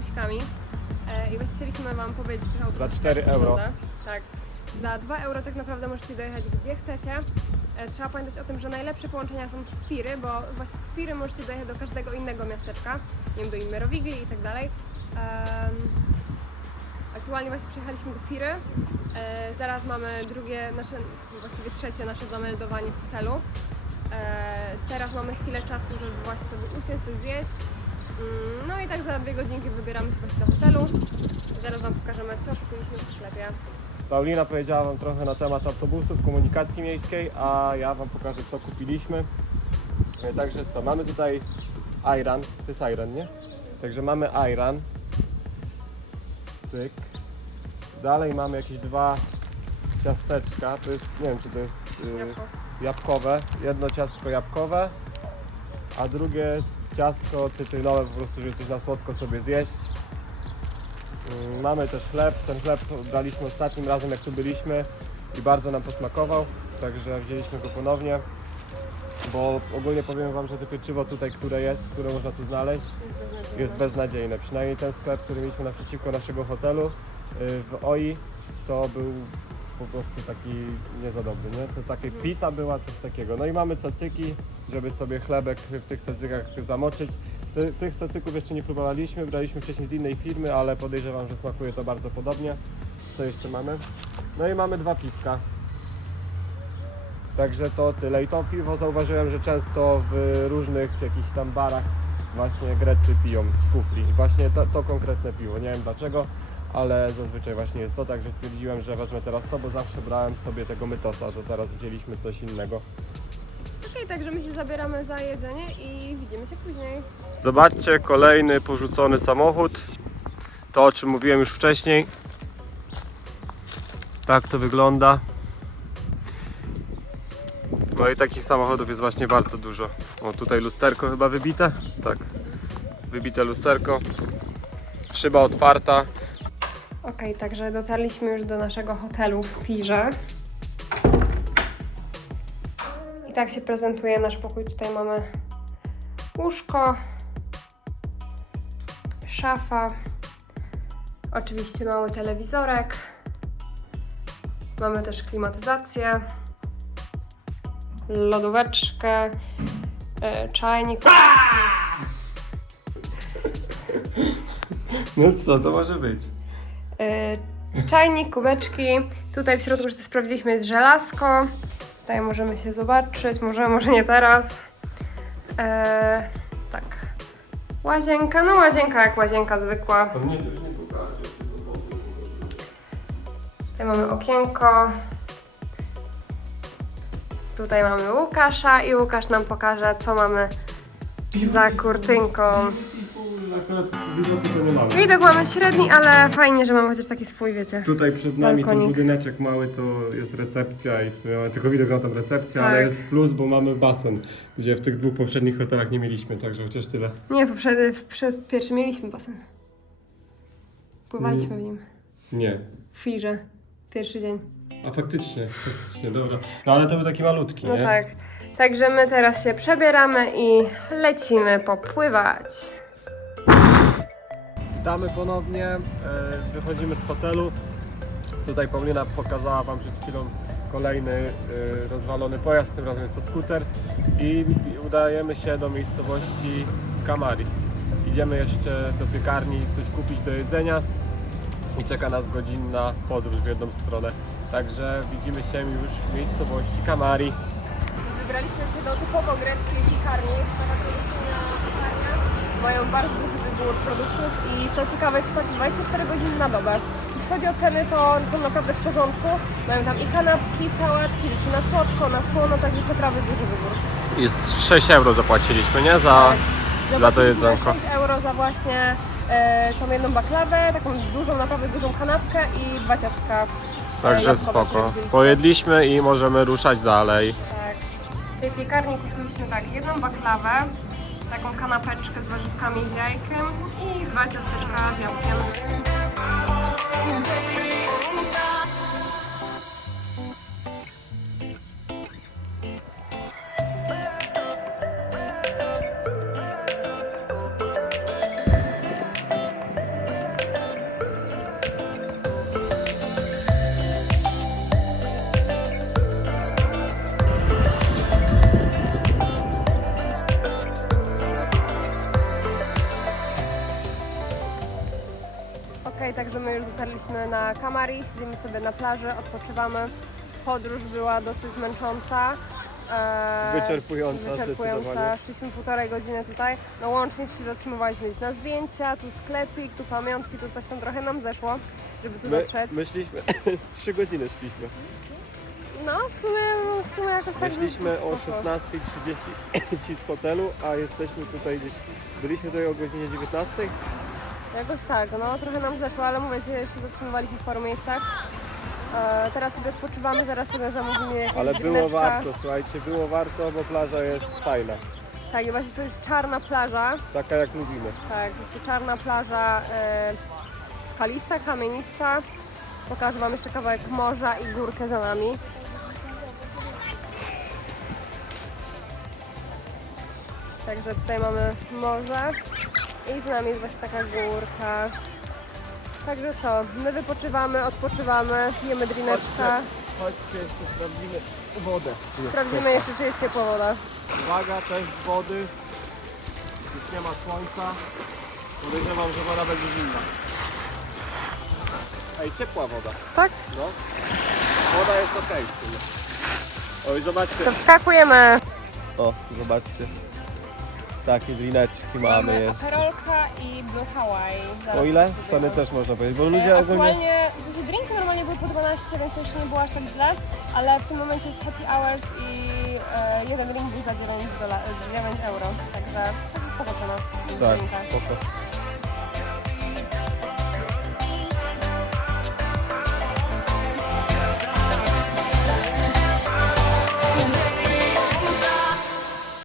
buźkami. E, I właśnie chcieliśmy Wam powiedzieć tym, Za jak 4 to euro. wygląda. Tak. Za 2 euro tak naprawdę możecie dojechać gdzie chcecie. E, Trzeba pamiętać o tym, że najlepsze połączenia są z Firy, bo właśnie z Firy możecie dojechać do każdego innego miasteczka, nie wiem, do Inmerowigli i tak dalej. Em, Aktualnie właśnie przyjechaliśmy do Firy. E, zaraz mamy drugie, nasze, właściwie trzecie nasze zameldowanie w hotelu. E, teraz mamy chwilę czasu, żeby właśnie sobie usiąść, coś zjeść. Mm, i tak za dwie godzinki wybieramy się właśnie do hotelu. Zaraz Wam pokażemy, co kupiliśmy w sklepie. Paulina powiedziała Wam trochę na temat autobusów, komunikacji miejskiej, a ja Wam pokażę co kupiliśmy. E, Także co, mamy tutaj Iran, to jest Iran, nie? Także mamy Iran. Cyk. Dalej mamy jakieś dwa ciasteczka, to jest, nie wiem czy to jest y, Jabłko. jabłkowe. Jedno ciastko jabłkowe, a drugie ciastko cytrynowe, po prostu żeby coś na słodko sobie zjeść. Mm, Mamy też chleb. Ten chleb daliśmy ostatnim razem jak tu byliśmy i bardzo nam posmakował, także wzięliśmy go ponownie. Bo ogólnie powiem Wam, że to pieczywo tutaj, które jest, które można tu znaleźć, Jest beznadziejne. Przynajmniej ten sklep, który mieliśmy naprzeciwko naszego hotelu y, w OI, to był po prostu taki nie za dobry, nie? To takie pita była, coś takiego. No i mamy cacyki, żeby sobie chlebek w tych cacykach zamoczyć. Ty, tych cacyków jeszcze nie próbowaliśmy, braliśmy wcześniej z innej firmy, ale podejrzewam, że smakuje to bardzo podobnie. Co jeszcze mamy? No i mamy dwa piwka. Także to tyle. I to piwo zauważyłem, że często w różnych jakichś tam barach właśnie Grecy piją z kufli. Właśnie to, to konkretne piwo. Nie wiem dlaczego, ale zazwyczaj właśnie jest to, także stwierdziłem, że wezmę teraz to, bo zawsze brałem sobie tego mytosa, to teraz wzięliśmy coś innego. Okej, także my się zabieramy za jedzenie i widzimy się później. Zobaczcie, kolejny porzucony samochód. To o czym mówiłem już wcześniej. Tak to wygląda. No i takich samochodów jest właśnie bardzo dużo. O tutaj lusterko chyba wybite. Tak. Wybite lusterko. Szyba otwarta. Okej, także dotarliśmy już do naszego hotelu w Firze. I tak się prezentuje nasz pokój. Tutaj mamy łóżko, szafa, oczywiście mały telewizorek. Mamy też klimatyzację, lodóweczkę, e, czajnik. No co to może być? E, czajnik, kubeczki. Tutaj w środku już to sprawdziliśmy, jest żelazko. Tutaj możemy się zobaczyć, może, może nie teraz. E, tak. Łazienka, no łazienka jak łazienka zwykła. Już nie. Tutaj mamy okienko. Tutaj mamy Łukasza i Łukasz nam pokaże, co mamy za kurtynką. Akurat widoku to nie mamy. Widok mamy średni, ale fajnie, że mamy chociaż taki swój, wiecie. Tutaj przed nami ten Balkonik. budyneczek mały to jest recepcja i w sumie mamy tylko widok na tą recepcję, ale Tak. jest plus, bo mamy basen, gdzie w tych dwóch poprzednich hotelach nie mieliśmy, także chociaż tyle. Nie, w, przed, w przed pierwszym mieliśmy basen. Pływaliśmy w nim. Nie. W Firze. Pierwszy dzień. A faktycznie, faktycznie, dobra. No ale to był taki malutki, No nie? tak. Także my teraz się przebieramy i lecimy popływać. Witamy ponownie, e, wychodzimy z hotelu. Tutaj Paulina pokazała Wam przed chwilą kolejny e, rozwalony pojazd, tym razem jest to skuter i udajemy się do miejscowości Kamari. Idziemy jeszcze do piekarni coś kupić do jedzenia i czeka nas godzinna podróż w jedną stronę. Także widzimy się już w miejscowości Kamari. Wybraliśmy się do typowo greckiej piekarni. Mają bardzo duży wybór produktów i co ciekawe jest płaci 24 godziny na dobę. Jeśli chodzi o ceny, to są naprawdę w porządku. Mają tam i kanapki, sałatki, rzeczy na słodko, na słono, także naprawdę duży wybór. Jest 6 euro zapłaciliśmy, nie? Za... Dla to Zapłaciliśmy jedzonko. 6 euro za właśnie e, tą jedną baklawę, taką dużą, naprawdę dużą kanapkę i dwa ciastka. e, Także które spoko. Pojedliśmy i możemy ruszać dalej. Tak. W tej piekarni kupiliśmy tak, jedną baklawę, taką kanapeczkę z warzywkami i z jajkiem i dwa ciasteczka z jabłkiem. Na Kamari, siedzimy sobie na plaży, odpoczywamy. Podróż była dosyć męcząca. e, Wyczerpująca, Wyczerpująca. zdecydowanie. Szliśmy półtorej godziny tutaj. No łącznie się zatrzymywaliśmy gdzieś na zdjęcia, tu sklepik, tu pamiątki, tu coś tam trochę nam zeszło, żeby tu My, dotrzeć. myśliśmy, trzy godziny szliśmy. No w sumie, w sumie jakoś tak... Wyszliśmy o spoko. 16.30 z hotelu, a jesteśmy tutaj gdzieś, byliśmy tutaj o godzinie 19. Jakoś tak, no trochę nam zeszło, ale mówię, że się zatrzymywaliśmy w paru miejscach. E, teraz sobie odpoczywamy, zaraz sobie zamówimy jakieś Ale było drineczka. warto, słuchajcie, było warto, bo plaża jest fajna. Tak, i właśnie to jest czarna plaża. Taka jak lubimy. Tak, jest to czarna plaża e, skalista, kamienista. Pokażę Wam jeszcze kawałek morza i górkę za nami. Także tutaj mamy morze i z nami jest właśnie taka górka. Także co, my wypoczywamy, odpoczywamy, pijemy drineczka. chodźcie, jeszcze sprawdzimy wodę. Sprawdzimy jeszcze, czy jest ciepła woda. Uwaga, test wody. Już nie ma słońca. Podejrzewam, że woda będzie zimna. Ej, ciepła woda. Tak? No. Woda jest ok w sumie. Oj, zobaczcie. To wskakujemy. O, zobaczcie. Takie drineczki mamy jeszcze. aperolka i Blue Hawaii. Zaraz O ile? to zrobimy. też można powiedzieć, bo E, ludzie ogólnie... Aktualnie, znaczy drinki normalnie były po 12, więc to jeszcze nie było aż tak źle, ale w tym momencie jest happy hours i e, jeden drink był za 9, dola- 9 euro, także, także spoko cena. Tak, drinka. spoko.